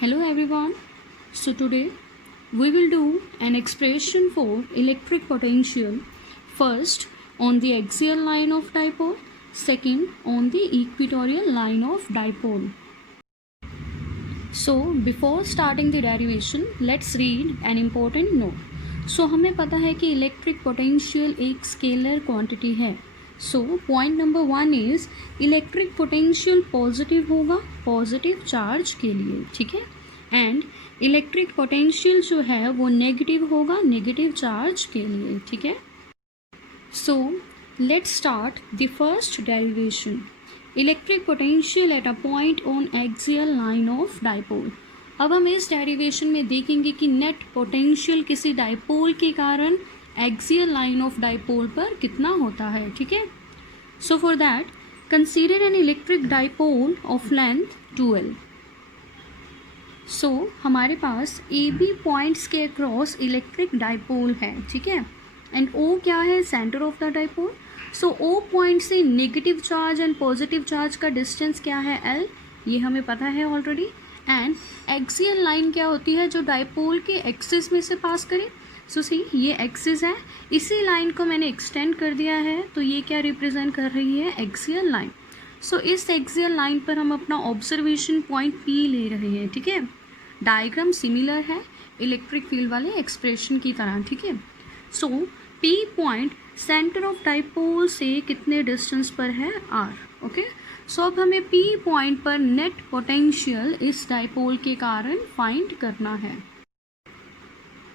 Hello everyone. So today we will do an expression for electric potential. First on the axial line of dipole, second on the equatorial line of dipole. So before starting the derivation, let's read an important note. So हमें पता है कि electric potential एक scalar quantity है. So point number 1 is electric potential positive होगा positive charge के लिए, ठीक है, एंड इलेक्ट्रिक पोटेंशियल जो है वो नेगेटिव होगा नेगेटिव चार्ज के लिए, ठीक है. So let's start the first derivation. Electric potential at a point on axial line of dipole. अब हम इस डेरिवेशन में देखेंगे कि नेट पोटेंशियल किसी डाइपोल के कारण एक्सियल लाइन ऑफ डाइपोल पर कितना होता है, ठीक है. So for that consider an electric dipole of length 2L. So हमारे पास ए बी पॉइंट्स के अक्रॉस इलेक्ट्रिक डाइपोल है, ठीक है, एंड ओ क्या है, center of the dipole. So O point से negative charge and positive charge का डिस्टेंस क्या है, L, ये हमें पता है ऑलरेडी. एंड एक्सियल लाइन क्या होती है, जो डाइपोल के एक्सिस में से पास करे. सो सी ये एक्सिस है, इसी लाइन को मैंने एक्सटेंड कर दिया है, तो ये क्या रिप्रेजेंट कर रही है, एक्सियल लाइन. सो इस एक्सियल लाइन पर हम अपना ऑब्जर्वेशन पॉइंट P ले रहे हैं, ठीक है. डायग्राम सिमिलर है इलेक्ट्रिक फील्ड वाले एक्सप्रेशन की तरह, ठीक है. सो P point centre of dipole से कितने डिस्टेंस पर है, R, ओके. सो अब हमें P पॉइंट पर नेट पोटेंशियल इस डाइपोल के कारण फाइंड करना है.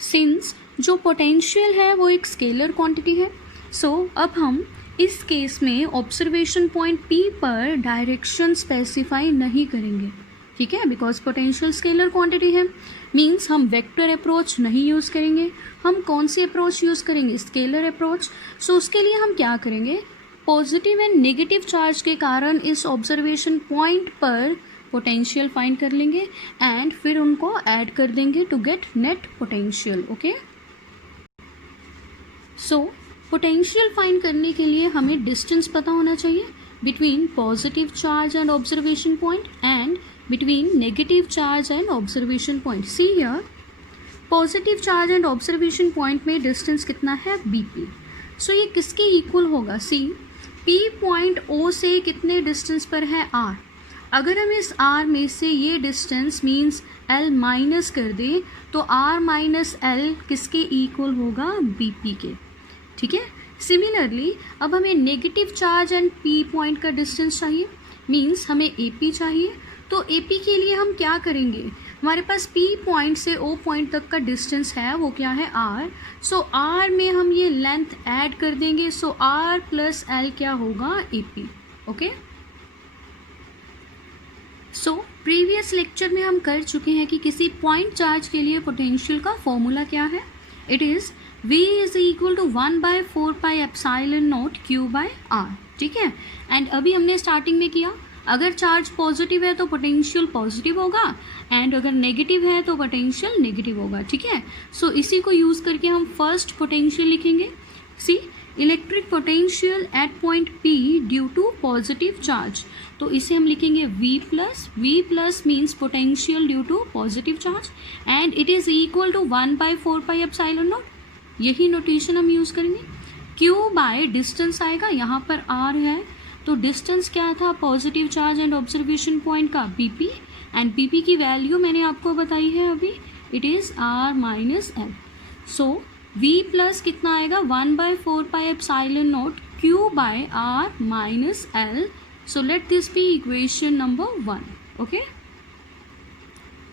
सिंस जो पोटेंशियल है वो एक स्केलर क्वांटिटी है, सो अब हम इस केस में ऑब्जर्वेशन पॉइंट P पर डायरेक्शन स्पेसिफाई नहीं करेंगे, ठीक है, बिकॉज पोटेंशियल स्केलर क्वांटिटी है. मींस हम वेक्टर अप्रोच नहीं यूज़ करेंगे. हम कौन सी अप्रोच यूज़ करेंगे, स्केलर अप्रोच. सो उसके लिए हम क्या करेंगे, पॉजिटिव एंड नेगेटिव चार्ज के कारण इस ऑब्जर्वेशन पॉइंट पर पोटेंशियल फाइंड कर लेंगे एंड फिर उनको ऐड कर देंगे to get net potential, okay. So potential find करने के लिए हमें डिस्टेंस पता होना चाहिए between positive charge and observation point and between negative charge and observation point. See here, positive charge and observation point में distance कितना है, BP. So ये किसके equal होगा, see, P point O से कितने distance पर है, R. अगर हम इस R में से ये distance means L माइनस कर दें तो R माइनस L किसके equal होगा, BP के, ठीक है. सिमिलरली अब हमें negative charge and P point का डिस्टेंस चाहिए, मीन्स हमें AP चाहिए. तो AP के लिए हम क्या करेंगे, हमारे पास P पॉइंट से O पॉइंट तक का डिस्टेंस है, वो क्या है, R. सो R में हम ये लेंथ ऐड कर देंगे, सो R प्लस L क्या होगा, AP, okay. So previous lecture में हम कर चुके हैं कि किसी पॉइंट चार्ज के लिए पोटेंशियल का फॉर्मूला क्या है, it is V is equal to 1/4 pi epsilon naught Q by R, ठीक है. एंड अभी हमने स्टार्टिंग में किया, अगर चार्ज पॉजिटिव है तो पोटेंशियल पॉजिटिव होगा एंड अगर नेगेटिव है तो पोटेंशियल नेगेटिव होगा, ठीक है. सो इसी को यूज़ करके हम फर्स्ट पोटेंशियल लिखेंगे. See electric potential at point P due to positive charge, तो इसे हम लिखेंगे V plus means potential due to positive charge and it is equal to 1/4 pi epsilon naught. यही नोटेशन हम यूज़ करेंगे. Q बाय डिस्टेंस आएगा, यहाँ पर R है, तो डिस्टेंस क्या था, positive charge and observation point का BP, एंड BP की वैल्यू मैंने आपको बताई है अभी, it is R minus L. So V plus कितना आएगा, 1/4 pi epsilon naught Q by R minus L. So let this be equation number 1, okay.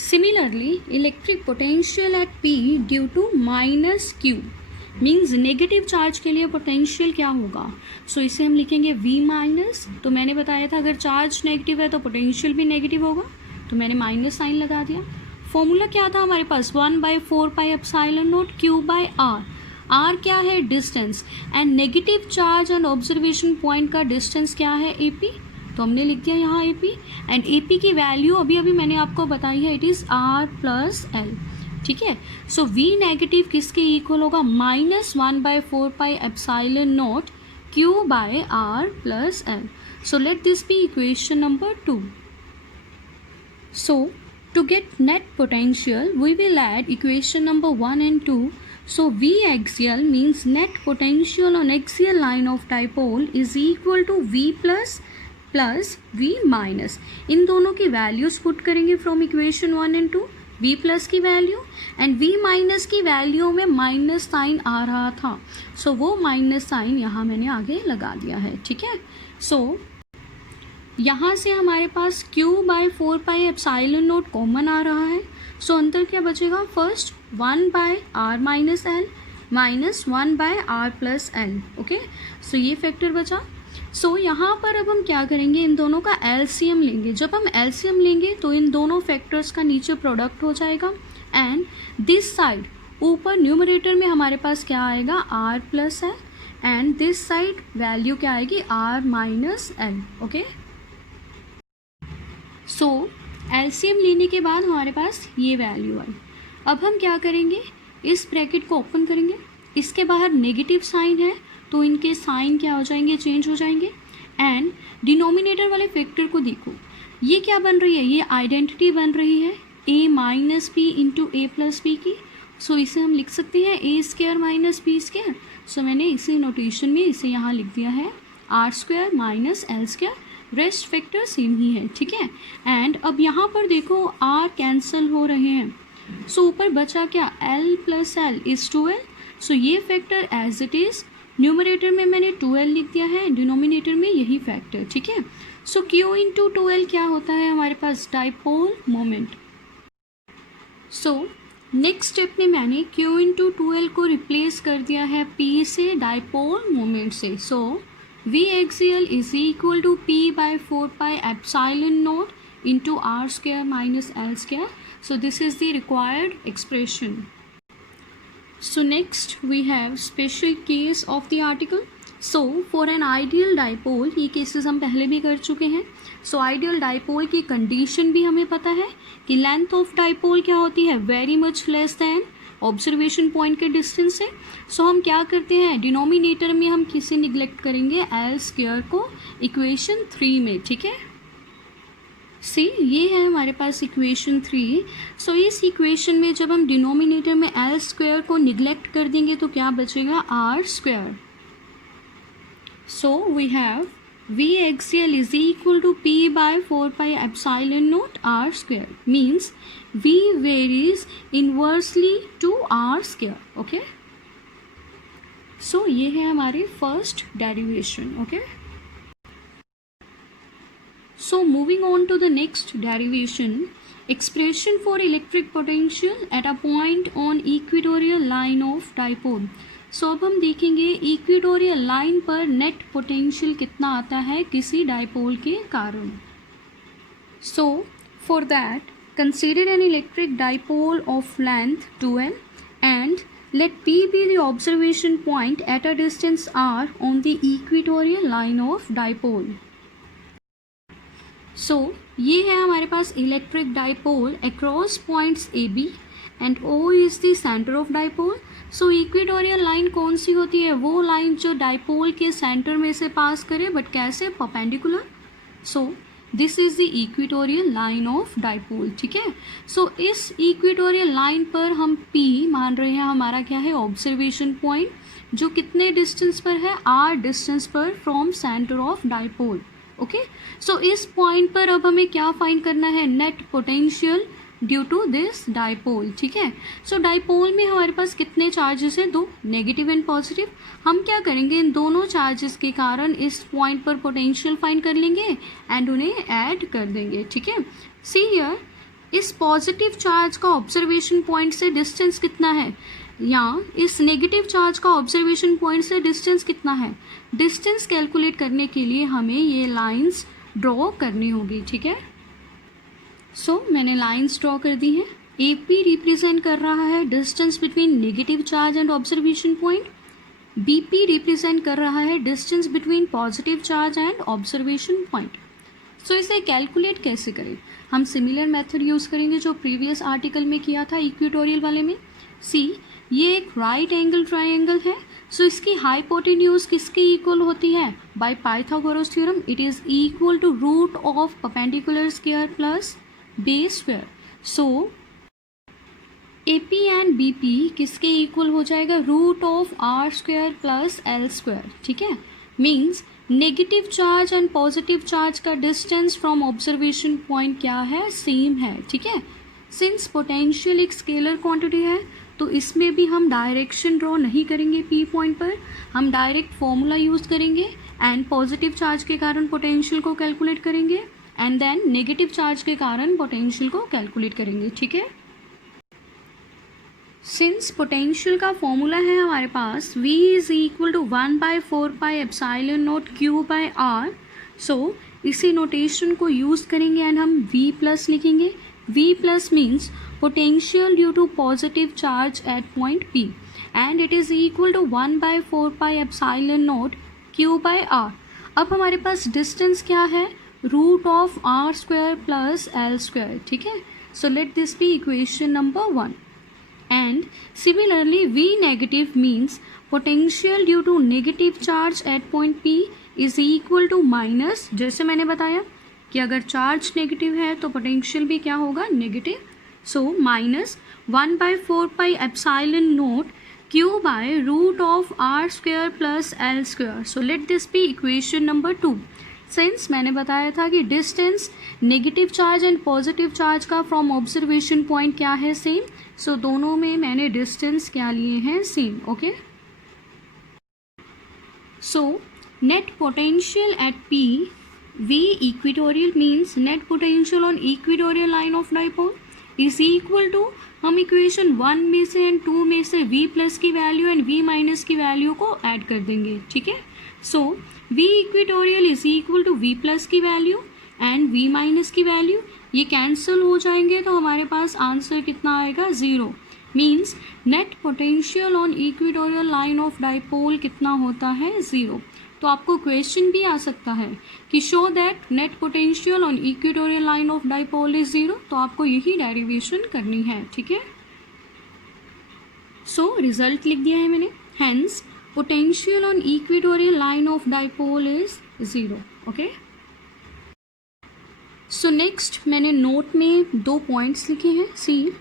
Similarly electric potential at P due to minus Q means negative charge के लिए potential क्या होगा, सो इसे हम लिखेंगे V minus. तो मैंने बताया था अगर चार्ज नेगेटिव है तो पोटेंशियल भी नेगेटिव होगा, तो मैंने माइनस साइन लगा दिया. फॉर्मूला क्या था हमारे पास, 1/4 pi epsilon naught Q by R. R क्या है, distance, and negative charge and observation point का डिस्टेंस क्या है, AP. तो हमने लिख दिया यहाँ AP एंड AP की वैल्यू अभी अभी मैंने आपको बताई है, it is R plus L, ठीक है. सो V नेगेटिव किसके इक्वल होगा, -1/4 pi epsilon naught Q by R plus L. So let this be equation number 2. So To get net potential, we will add equation number 1 and 2. So V axial means net potential on axial line of dipole is equal to V plus V minus. इन दोनों की values put करेंगे from equation 1 and 2. V plus की value and V minus की value में minus sign आ रहा था, सो वो minus sign यहाँ मैंने आगे लगा दिया है. ठीक है. सो यहाँ से हमारे पास Q by 4 pi epsilon naught common आ रहा है. सो अंतर क्या बचेगा? First 1 by R minus L minus 1 by R plus L. Okay. So ये फैक्टर बचा. सो यहाँ पर अब हम क्या करेंगे, इन दोनों का एलसीएम लेंगे. जब हम एलसीएम लेंगे तो इन दोनों फैक्टर्स का नीचे प्रोडक्ट हो जाएगा एंड दिस साइड ऊपर न्यूमरेटर में हमारे पास क्या आएगा? R plus L and this side value क्या आएगी? R minus L. Okay. So LCM लेने के बाद हमारे पास ये वैल्यू आई. अब हम क्या करेंगे, इस ब्रैकेट को ओपन करेंगे. इसके बाहर नेगेटिव साइन है तो इनके साइन क्या हो जाएंगे? चेंज हो जाएंगे. एंड डिनोमिनेटर वाले फैक्टर को देखो, ये क्या बन रही है? ये आइडेंटिटी बन रही है a minus P into A plus P की. सो इसे हम लिख सकते हैं A square minus B square. So मैंने इसी नोटेशन में इसे यहाँ लिख दिया है R square minus L square. Rest factor same ही है. ठीक है. एंड अब यहाँ पर देखो आर कैंसिल हो रहे हैं. सो ऊपर बचा क्या? L plus L is 2l. So ये factor as it is, numerator में मैंने 2l लिख दिया है, डिनोमिनेटर में यही फैक्टर. ठीक है. सो Q इंटू 2l क्या होता है हमारे पास? Dipole moment. So next step में मैंने Q इंटू 2l को रिप्लेस कर दिया है P से, डाइपोल मोमेंट से. सो V axial is equal to P by 4 pi epsilon naught into R square minus L square. So this is the required expression. So next we have special case of the article. So for an ideal dipole, ये cases हम पहले भी कर चुके हैं. So ideal dipole की condition भी हमें पता है कि length of dipole क्या होती है? very much less than observation point के डिस्टेंस से. सो हम क्या करते हैं, डिनोमिनेटर में हम किसे निगलेक्ट करेंगे? एल स्क्वायर को इक्वेशन 3 में. ठीक है. सी ये है हमारे पास इक्वेशन 3. सो इस इक्वेशन में जब हम डिनोमिनेटर में एल स्क्वायर को निगलेक्ट कर देंगे तो क्या बचेगा? R square. So we have V axial is equal to P by 4 pi epsilon naught R square. Means V varies inversely to R square. Okay. So ये है हमारी first derivation. Okay. So moving on to the next derivation, expression for electric potential at a point on equatorial line of dipole. सो अब हम देखेंगे equatorial line पर net potential कितना आता है किसी डाइपोल के कारण. So for that consider an electric dipole of length 2l and let P be the observation point at a distance r on the equatorial line of dipole. So ये है हमारे पास electric dipole across points AB and O is the center of dipole. So equatorial line कौन सी होती है? वो line जो डाइपोल के सेंटर में से पास करे, बट कैसे? Perpendicular. So this is the equatorial line of dipole. ठीक है. सो इस इक्वेटोरियल लाइन पर हम P मान रहे हैं हमारा क्या है? ऑब्जर्वेशन पॉइंट, जो कितने डिस्टेंस पर है? R डिस्टेंस पर from center of dipole. Okay. So इस पॉइंट पर अब हमें क्या फाइंड करना है? Net potential due to this dipole. ठीक है. सो डाइपोल में हमारे पास कितने चार्जेस हैं? 2, नेगेटिव एंड पॉजिटिव. हम क्या करेंगे, इन दोनों चार्जेस के कारण इस पॉइंट पर पोटेंशियल फाइंड कर लेंगे एंड उन्हें ऐड कर देंगे. ठीक है. सी हियर, इस पॉजिटिव चार्ज का ऑब्जर्वेशन पॉइंट से डिस्टेंस कितना है, या इस नेगेटिव चार्ज का ऑब्जर्वेशन पॉइंट से डिस्टेंस कितना है? डिस्टेंस कैलकुलेट करने के लिए हमें ये लाइंस ड्रॉ करनी होगी. ठीक है. सो मैंने लाइंस ड्रॉ कर दी हैं. AP रिप्रेजेंट कर रहा है distance between negative charge and observation point. BP represent कर रहा है distance between positive charge and observation point. So इसे कैलकुलेट कैसे करें? हम सिमिलर मेथड यूज़ करेंगे जो प्रीवियस आर्टिकल में किया था इक्वेटोरियल वाले में. सी ये एक राइट एंगल ट्राइंगल है. सो इसकी हाइपोटेन्यूज किसके इक्वल होती है? By Pythagoras theorem it is equal to root of perpendicular square plus base square. So AP and BP किसके इक्वल हो जाएगा, root of R square plus L square, ठीक है। Means negative charge and positive charge का distance from observation point क्या है, same है, ठीक है। सिंस पोटेंशियल एक स्केलर क्वांटिटी है तो इसमें भी हम डायरेक्शन ड्रॉ नहीं करेंगे P पॉइंट पर, हम डायरेक्ट फॉर्मूला यूज़ करेंगे एंड पॉजिटिव चार्ज के कारण पोटेंशियल को कैलकुलेट करेंगे एंड देन नेगेटिव चार्ज के कारण पोटेंशियल को कैलकुलेट करेंगे, ठीक है। सिंस पोटेंशियल का फॉर्मूला है हमारे पास V is equal to 1/4πε0 Q/R, so इसी नोटेशन को यूज़ करेंगे एंड हम V प्लस लिखेंगे। V plus means potential due to positive charge at point P and it is equal to 1/4πε0 Q/R। अब हमारे पास डिस्टेंस क्या है, root of R square plus L square, ठीक है। So let this be equation number 1 and similarly V negative means potential due to negative charge at point P is equal to minus, जैसे मैंने बताया कि अगर charge negative है तो potential भी क्या होगा, negative. So minus 1/4πε0 Q by root of R square plus L square. So let this be equation number 2. Since मैंने बताया था कि distance negative charge and positive charge का फ्रॉम ऑब्जर्वेशन पॉइंट क्या है, सेम। सो दोनों में मैंने डिस्टेंस क्या लिए हैं, same, okay. So net potential at P, V equatorial means net potential on equatorial line of dipole is equal to, हम इक्वेशन 1 में से एंड 2 में से V प्लस की वैल्यू एंड V माइनस की वैल्यू को ऐड कर देंगे, ठीक है। So V equatorial is equal to V plus की वैल्यू एंड V माइनस की वैल्यू, ये कैंसिल हो जाएंगे तो हमारे पास आंसर कितना आएगा, 0। Means net potential on equatorial line of dipole कितना होता है, 0। तो आपको क्वेश्चन भी आ सकता है कि show that net potential on equatorial line of dipole is 0, तो आपको यही डेरिवेशन करनी है, ठीक है। सो रिजल्ट लिख दिया है मैंने, hence potential on equatorial line of dipole is 0, okay. So next मैंने नोट में 2 पॉइंट्स लिखे हैं। सी,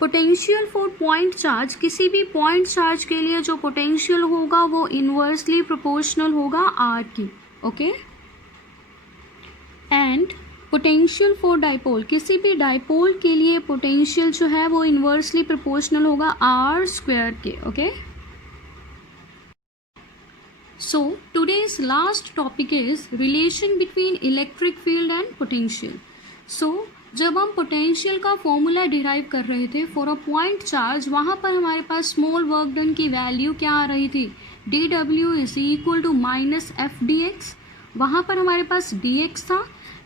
पोटेंशियल फॉर पॉइंट चार्ज, किसी भी पॉइंट चार्ज के लिए जो पोटेंशियल होगा वो इन्वर्सली प्रोपोर्शनल होगा R की, okay. And potential for dipole, किसी भी डाइपोल के लिए पोटेंशियल जो है वो इन्वर्सली प्रोपोर्शनल होगा R स्क्वायर के, okay. So today's last topic is relation between electric field and potential. So जब हम पोटेंशियल का फॉर्मूला डिराइव कर रहे थे फॉर अ पॉइंट चार्ज, वहाँ पर हमारे पास स्मॉल वर्क डन की वैल्यू क्या आ रही थी, dW is equal to minus F d x. वहाँ पर हमारे पास dx था,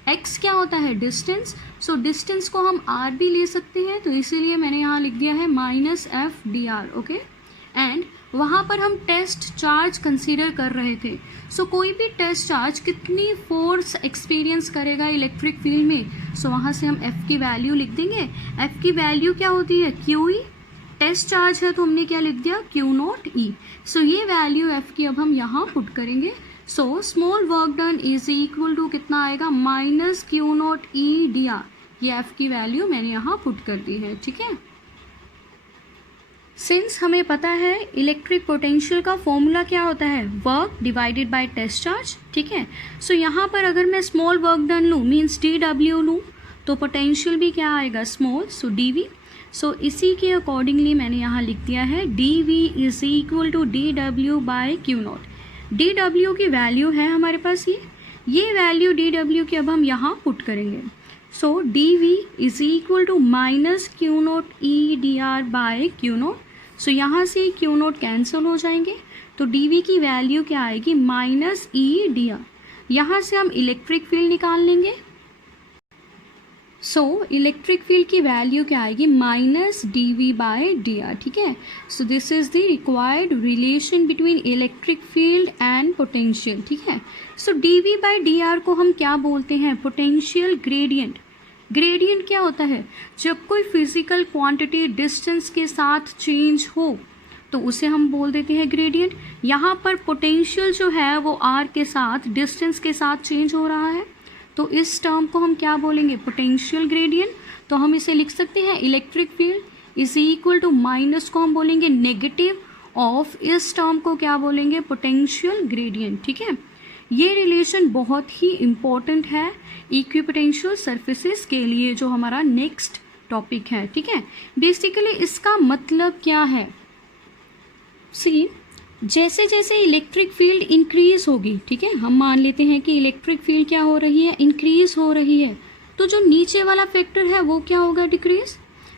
x क्या होता है, डिस्टेंस। सो डिस्टेंस को हम r भी ले सकते हैं, तो इसीलिए मैंने यहाँ लिख दिया है minus F D R, okay. And वहाँ पर हम टेस्ट चार्ज कंसीडर कर रहे थे। सो कोई भी टेस्ट चार्ज कितनी फोर्स एक्सपीरियंस करेगा इलेक्ट्रिक फील्ड में, सो वहाँ से हम F की वैल्यू लिख देंगे। F की वैल्यू क्या होती है, QE। टेस्ट चार्ज है तो हमने क्या लिख दिया, Q0E। सो ये वैल्यू F की अब हम यहाँ पुट करेंगे। So small work done is equal to कितना आएगा, माइनस Q0E dr। ये F की वैल्यू मैंने यहाँ पुट कर दी है, ठीक है। सिंस हमें पता है इलेक्ट्रिक पोटेंशियल का फॉर्मूला क्या होता है, work divided by test charge, ठीक है। सो यहाँ पर अगर मैं स्मॉल वर्क डन लूँ मीन्स dW लूँ तो पोटेंशियल भी क्या आएगा, स्मॉल, सो dV। सो इसी के अकॉर्डिंगली मैंने यहाँ लिख दिया है dV is equal to dW by Q0। dW की वैल्यू है हमारे पास ये वैल्यू dW की अब हम यहाँ पुट करेंगे। So dV is equal to minus Q0E dr by Q0। So यहाँ से Q0 कैंसिल हो जाएंगे तो dV की वैल्यू क्या आएगी, माइनस E dr। यहाँ से हम इलेक्ट्रिक फील्ड निकाल लेंगे। सो इलेक्ट्रिक फील्ड की वैल्यू क्या आएगी, माइनस dV बाय dr, ठीक है। So this is the required relation between electric field and potential, ठीक है। सो dV बाय dr को हम क्या बोलते हैं, पोटेंशियल ग्रेडियंट। ग्रेडियंट क्या होता है, जब कोई फिजिकल क्वांटिटी डिस्टेंस के साथ चेंज हो तो उसे हम बोल देते हैं ग्रेडियंट। यहाँ पर पोटेंशियल जो है वो r के साथ डिस्टेंस के साथ चेंज हो रहा है तो इस टर्म को हम क्या बोलेंगे, पोटेंशियल ग्रेडियंट। तो हम इसे लिख सकते हैं electric field is equal to minus को हम बोलेंगे नेगेटिव ऑफ, इस टर्म को क्या बोलेंगे पोटेंशियल ग्रेडियंट। ठीक है, ये रिलेशन बहुत ही इंपॉर्टेंट है इक्विपोटेंशियल सरफेसेस के लिए, जो हमारा नेक्स्ट टॉपिक है। ठीक है, बेसिकली इसका मतलब क्या है, सी जैसे जैसे इलेक्ट्रिक फील्ड इंक्रीज होगी, ठीक है, हम मान लेते हैं कि इलेक्ट्रिक फील्ड क्या हो रही है, इंक्रीज हो रही है, तो जो नीचे वाला फैक्टर है वो क्या होगा, डिक्रीज।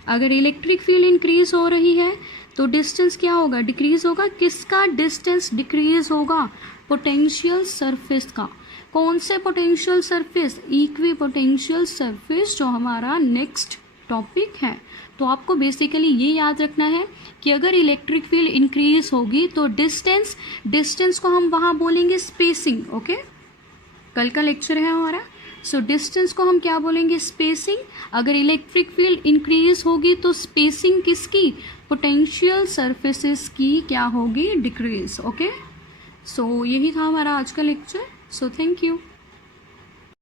अगर इलेक्ट्रिक फील्ड इंक्रीज हो रही है तो डिस्टेंस क्या होगा, डिक्रीज होगा। किसका डिस्टेंस डिक्रीज होगा, पोटेंशियल सरफेस का। कौन से potential surface, equi potential surface, जो हमारा नेक्स्ट टॉपिक है। तो आपको बेसिकली ये याद रखना है कि अगर इलेक्ट्रिक फील्ड इंक्रीज होगी तो डिस्टेंस को हम वहाँ बोलेंगे स्पेसिंग। ओके, कल का लेक्चर है हमारा, सो डिस्टेंस को हम क्या बोलेंगे, स्पेसिंग। अगर इलेक्ट्रिक फील्ड इंक्रीज होगी तो स्पेसिंग किसकी, पोटेंशियल सरफेसेस की क्या होगी, डिक्रीज। ओके, सो यही था हमारा आज का लेक्चर। So thank you.